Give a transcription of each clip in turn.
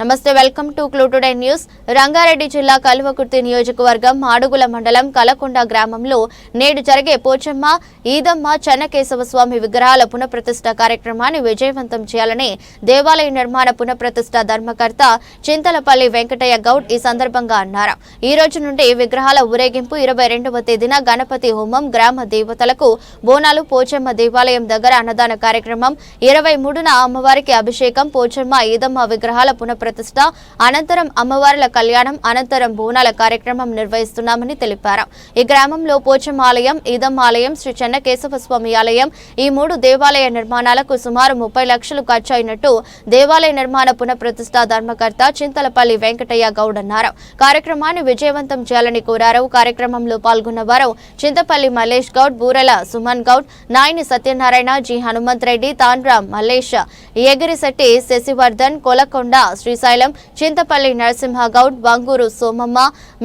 నమస్తే welcome to clue today news. Rangareddy జిల్లా కల్వకుర్తి నియోజకవర్గం మాడుగుల మండలం కలకొండ గ్రామంలో నేడు జరిగే పోచమ్మ, ఈదమ్మ, చెన్నకేశవ స్వామి విగ్రహాల పునఃప్రతిష్ఠ కార్యక్రమాన్ని విజయవంతం చేయాలని దేవాలయ నిర్మాణ పునఃప్రతిష్ఠ ధర్మకర్త చింతలపల్లి వెంకటయ్య గౌడ్ ఈ సందర్భంగా అన్నారు. ఈ రోజు నుండి విగ్రహాల ఊరేగింపు 22వ తేదీన గణపతి హోమం, గ్రామ దేవతలకు బోనాలు, పోచమ్మ దేవాలయం దగ్గర అన్నదాన కార్యక్రమం, 23న అమ్మవారికి అభిషేకం, పోచమ్మ, ఈదమ్మ విగ్రహాల పునఃప్రతిష్ఠ అనంతరం అమ్మవార్ల కళ్యాణం, అనంతరం బోనాల కార్యక్రమం నిర్వహిస్తున్నామని తెలిపారు. ఈ గ్రామంలో పోచమ్మ ఆలయం, ఈదమ్మ ఆలయం, శ్రీ చెన్నకేశవ స్వామి ఆలయం, ఈ 3 దేవాలయ నిర్మాణాలకు సుమారు 30 లక్షలు ఖర్చు అయినట్టు దేవాలయ నిర్మాణ పునఃప్రతిష్ఠ ధర్మకర్త చింతలపల్లి వెంకటయ్య గౌడ్ అన్నారు. కార్యక్రమాన్ని విజయవంతం చేయాలని కోరారు. కార్యక్రమంలో పాల్గొన్న వారు చింతపల్లి మల్లేష్ గౌడ్, బూరెల సుమన్ గౌడ్, నాయని సత్యనారాయణ, జి హనుమంత్ రెడ్డి, తాండ్ర మల్లేష్, ఎగిరిశెట్టి శశివర్ధన్, కొలకొండ శ్రీశైలం, చింతపల్లి నరసింహ గౌడ్, బంగూరు సోమమ్మ,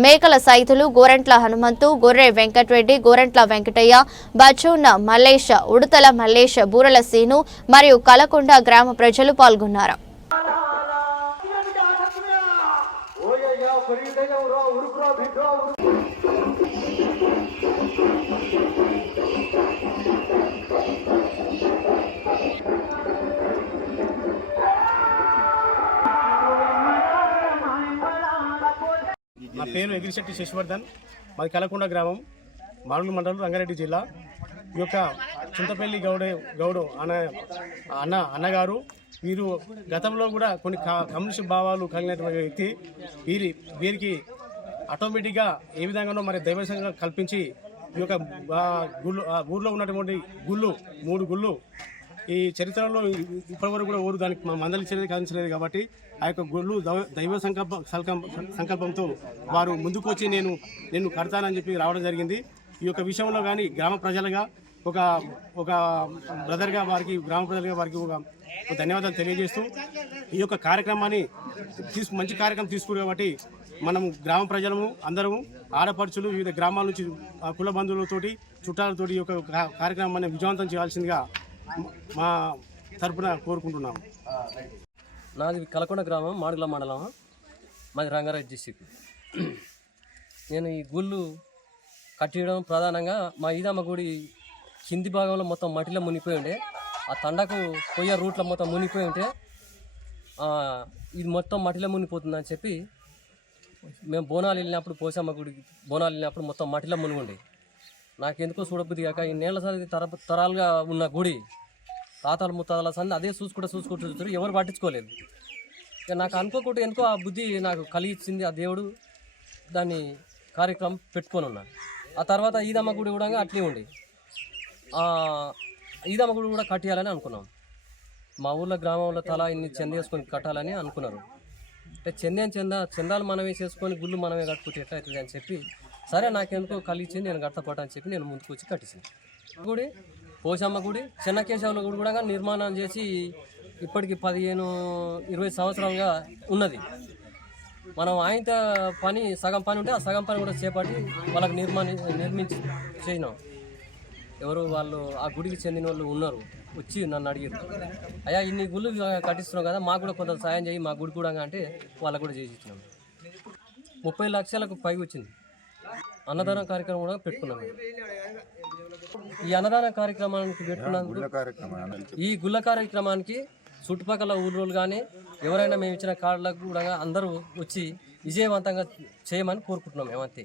మేకల సైతులు, గోరంట్ల హనుమంతు, గొర్రె వెంకటరెడ్డి, గోరంట్ల వెంకటయ్య, బచ్చూన్న మల్లేష్, ఉడతల మల్లేష్, బూరల సీను మరియు కలకొండ గ్రామ ప్రజలు పాల్గొన్నారు. నా పేరు ఎగిరిశెట్టి శశివర్ధన్, మాది కలకొండ గ్రామం, మాడుగుల మండలం, రంగారెడ్డి జిల్లా. ఈ యొక్క చింతపల్లి గౌడు అన్నగారు వీరు గతంలో కూడా కొన్ని కమ్యూనిస్ట్ భావాలు కలిగినటువంటి వ్యక్తి. వీరికి ఆటోమేటిక్గా ఏ విధంగానో మరి దైవసంగా కల్పించి ఈ యొక్క ఊర్లో ఉన్నటువంటి గుళ్ళు 3 గుళ్ళు ఈ చరిత్రలో ఇప్పటివరకు కూడా ఊరు దానికి మందలించలేదు, కాదించలేదు. కాబట్టి ఆ యొక్క గుళ్ళు దైవ సంకల్పంతో వారు ముందుకు వచ్చి నేను కడతానని చెప్పి రావడం జరిగింది. ఈ యొక్క విషయంలో కానీ గ్రామ ప్రజలుగా ఒక బ్రదర్గా వారికి, గ్రామ ప్రజలుగా వారికి ఒక ధన్యవాదాలు తెలియజేస్తూ ఈ యొక్క కార్యక్రమాన్ని మంచి కార్యక్రమం తీసుకురు. కాబట్టి మనము గ్రామ ప్రజలము అందరము, ఆడపడుచులు, వివిధ గ్రామాల నుంచి కుల బంధువులతోటి, చుట్టాలతోటి ఈ యొక్క కార్యక్రమాన్ని విజయవంతం చేయాల్సిందిగా మా తరపున కోరుకుంటున్నాము. నాది కలకొండ గ్రామం, మాడుగుల మండలం, మాది రంగారెడ్డి డిస్టిక్. నేను ఈ గుళ్ళు కట్టడం ప్రధానంగా మా ఈదమ్మ గుడి కింది భాగంలో మొత్తం మట్టిలో మునిగిపోయి ఉండే, ఆ తండకు పోయే రూట్లో మొత్తం మునిగిపోయి ఉంటే ఇది మొత్తం మట్టిలో మునిగిపోతుందని చెప్పి మేము బోనాలు వెళ్ళినప్పుడు, పోసమ్మ గుడికి బోనాలు వెళ్ళినప్పుడు మొత్తం మట్టిలో మునిగుండే. నాకెందుకో చూడబుద్ధి కాక ఈ నేళ్ల సంది తరాలుగా ఉన్న గుడి, తాతల ముత్తాతల సంది అదే చూసుకుంటూ ఎవరు పట్టించుకోలేదు. ఇక నాకు అనుకోకుండా ఎందుకో ఆ బుద్ధి నాకు కలిగించింది ఆ దేవుడు. దాన్ని కార్యక్రమం పెట్టుకొని ఉన్నాను. ఆ తర్వాత ఈదమ్మ గుడి కూడా అట్లే ఉండి ఈదమ్మ గుడి కూడా కట్టియాలని అనుకున్నాం. మా ఊళ్ళో గ్రామంలో తలా ఇన్ని చెందేసుకొని కట్టాలని అనుకున్నారు. అంటే చందాలు మనమే చేసుకొని గుళ్ళు మనమే కట్టుకుంటే ఎట్లా అవుతుంది అని చెప్పి, సరే నాకెందుకో కలిగించింది, నేను కట్టపోటా అని చెప్పి నేను ముందుకు వచ్చి కట్టేసాను. గుడి పోచమ్మ గుడి, చెన్నకేశవుల గుడి కూడా నిర్మాణం చేసి ఇప్పటికి 15-20 సంవత్సరాలుగా ఉన్నది. మనం ఆయన పని సగం పని ఉంటే ఆ సగం పని కూడా చేపట్టి వాళ్ళకి నిర్మించి చేసినాం. ఎవరు వాళ్ళు ఆ గుడికి చెందిన వాళ్ళు ఉన్నారు, వచ్చి నన్ను అడిగారు, అయ్యా ఇన్ని గుళ్ళు కట్టిస్తున్నాం కదా, మాకు కూడా కొంత సాయం చేయి మా గుడి కూడా అంటే వాళ్ళకు కూడా చేసి ఇచ్చినాం. 30 లక్షలకు పైకి వచ్చింది. అన్నదాన కార్యక్రమం కూడా పెట్టుకున్నాం. ఈ అన్నదాన కార్యక్రమానికి పెట్టుకున్నందుకు ఈ గుళ్ళ కార్యక్రమానికి చుట్టుపక్కల ఊళ్ళోళ్ళు కానీ ఎవరైనా మేము ఇచ్చిన కార్డులకు కూడా అందరూ వచ్చి విజయవంతంగా చేయమని కోరుకుంటున్నాం. మేమంతే.